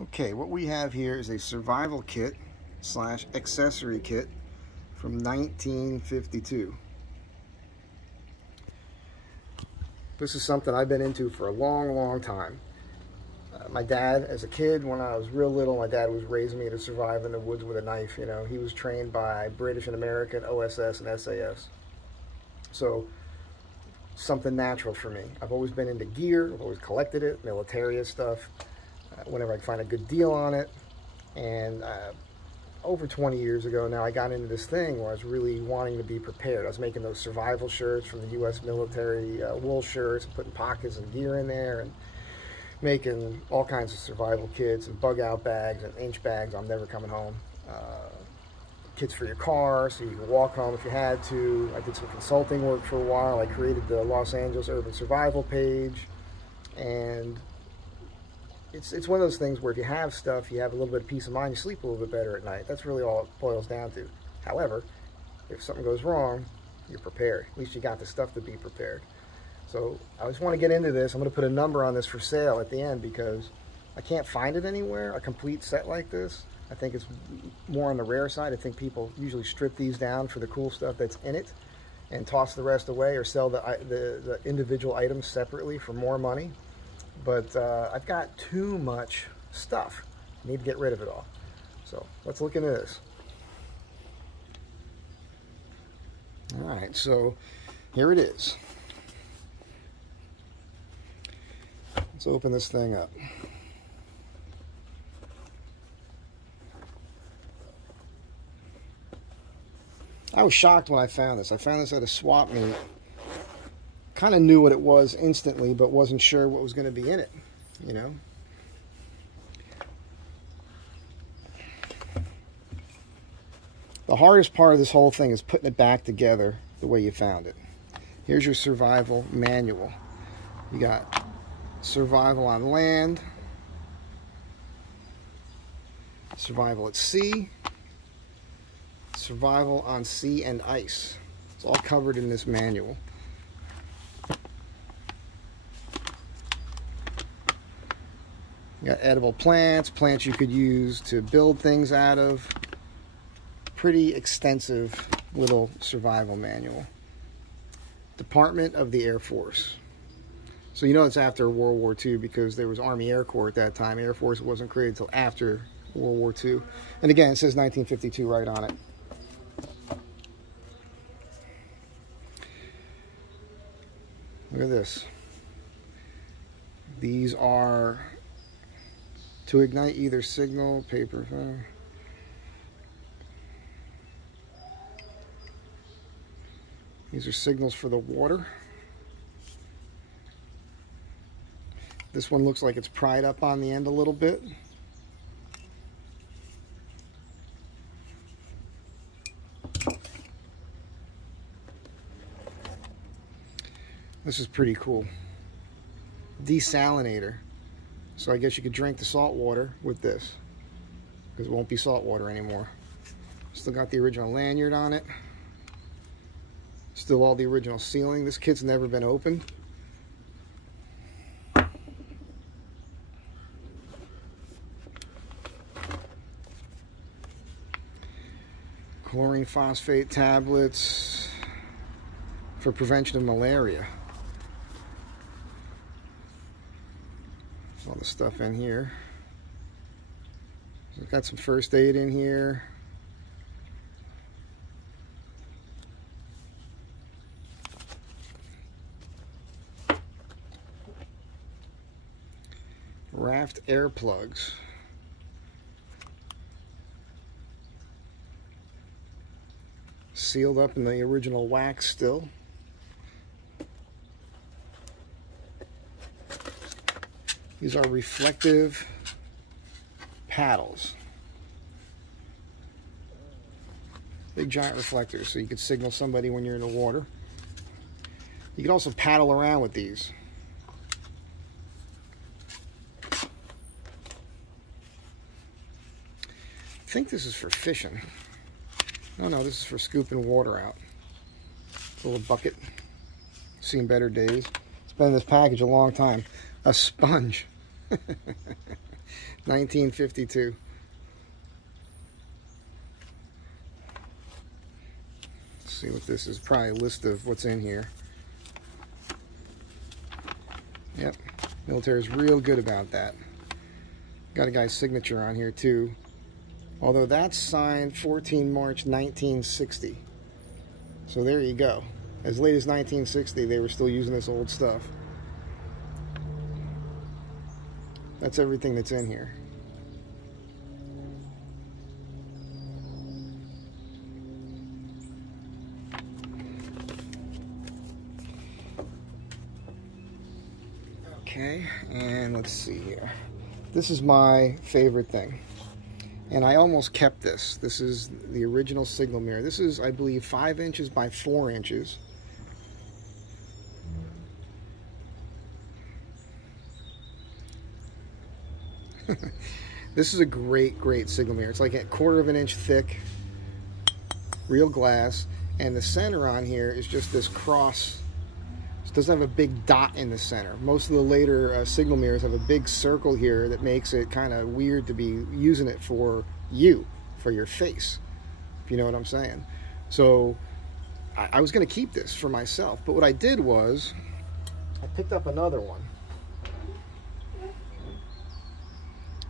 Okay, what we have here is a survival kit slash accessory kit from 1952. This is something I've been into for a long time. My dad, as a kid, when I was real little, my dad was raising me to survive in the woods with a knife. You know, he was trained by British and American, OSS and SAS. So, something natural for me. I've always been into gear, I've always collected it, military stuff, whenever I can find a good deal on it. And over 20 years ago now, I got into this thing where I was really wanting to be prepared. I was making those survival shirts from the U.S. military, wool shirts, and putting pockets and gear in there, and making all kinds of survival kits and bug out bags and inch bags. I'm never coming home. Kits for your car so you can walk home if you had to. I did some consulting work for a while. I created the Los Angeles Urban Survival page, and it's one of those things where if you have stuff, you have a little bit of peace of mind, you sleep a little bit better at night. That's really all it boils down to. However, if something goes wrong, you're prepared. At least you got the stuff to be prepared. So I just want to get into this. I'm going to put a number on this for sale at the end because I can't find it anywhere, a complete set like this. I think it's more on the rare side. I think people usually strip these down for the cool stuff that's in it and toss the rest away, or sell the individual items separately for more money. But I've got too much stuff. I need to get rid of it all. So let's look into this. All right, so here it is. Let's open this thing up. I was shocked when I found this. I found this at a swap meet. Kind of knew what it was instantly, but wasn't sure what was going to be in it, you know. The hardest part of this whole thing is putting it back together the way you found it. Here's your survival manual. You got survival on land, survival at sea, survival on sea and ice. It's all covered in this manual. You got edible plants, plants you could use to build things out of. Pretty extensive little survival manual. Department of the Air Force. So you know it's after World War II because there was Army Air Corps at that time. Air Force wasn't created until after World War II. And again, it says 1952 right on it. Look at this. These are to ignite either signal, paper. These are signals for the water. This one looks like it's pried up on the end a little bit. This is pretty cool. Desalinator. So I guess you could drink the salt water with this, because it won't be salt water anymore. Still got the original lanyard on it. Still all the original sealing. This kit's never been opened. Chlorine phosphate tablets for prevention of malaria. All the stuff in here. So got some first aid in here. Raft air plugs. Sealed up in the original wax still. These are reflective paddles. Big giant reflectors, so you could signal somebody when you're in the water. You can also paddle around with these. I think this is for fishing. No, this is for scooping water out. A little bucket. Seen better days. It's been in this package a long time. A sponge. 1952. Let's see what this is. Probably a list of what's in here. Yep, military is real good about that. Got a guy's signature on here too. Although that's signed 14 March 1960. So there you go. As late as 1960, they were still using this old stuff. That's everything that's in here. Okay, and let's see here. This is my favorite thing. And I almost kept this. This is the original signal mirror. This is, I believe, 5 inches by 4 inches. This is a great signal mirror. It's like a 1/4 of an inch thick, real glass, and the center on here is just this cross. It doesn't have a big dot in the center. Most of the later signal mirrors have a big circle here that makes it kind of weird to be using it for you, for your face, if you know what I'm saying. So I was going to keep this for myself, but what I did was I picked up another one.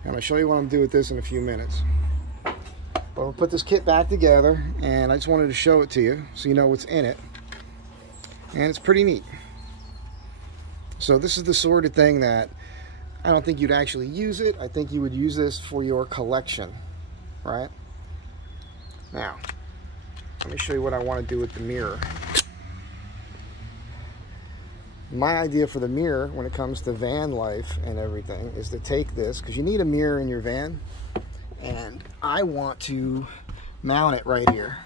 I'm going to show you what I'm doing with this in a few minutes. But I'm going to put this kit back together, and I just wanted to show it to you so you know what's in it. And it's pretty neat. So this is the sort of thing that I don't think you'd actually use it. I think you would use this for your collection, right? Now, let me show you what I want to do with the mirror. My idea for the mirror when it comes to van life and everything is to take this, because you need a mirror in your van, and I want to mount it right here.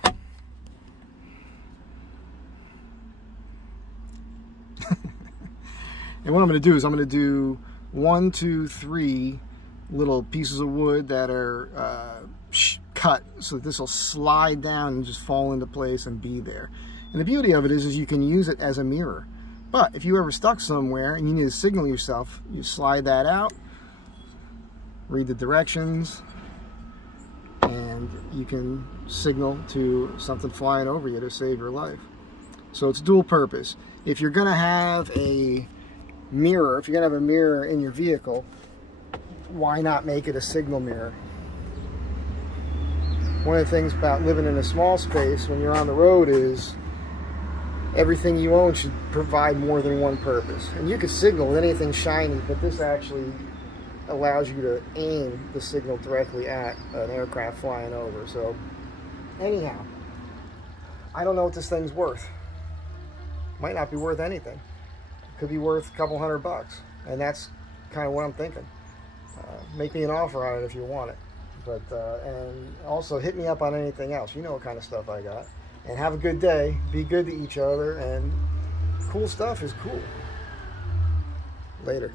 And what I'm going to do is I'm going to do 1, 2, 3 little pieces of wood that are cut so that this will slide down and just fall into place and be there. And the beauty of it is you can use it as a mirror. But if you ever stuck somewhere and you need to signal yourself, you slide that out, read the directions, and you can signal to something flying over you to save your life. So it's dual purpose. If you're going to have a mirror, if you're going to have a mirror in your vehicle, why not make it a signal mirror? One of the things about living in a small space when you're on the road is everything you own should provide more than one purpose. And you could signal with anything shiny, but this actually allows you to aim the signal directly at an aircraft flying over. So anyhow, I don't know what this thing's worth. Might not be worth anything. It could be worth a couple $100, and that's kind of what I'm thinking. Make me an offer on it if you want it. But and also hit me up on anything else. You know what kind of stuff I got. And have a good day. Be good to each other, and cool stuff is cool. Later.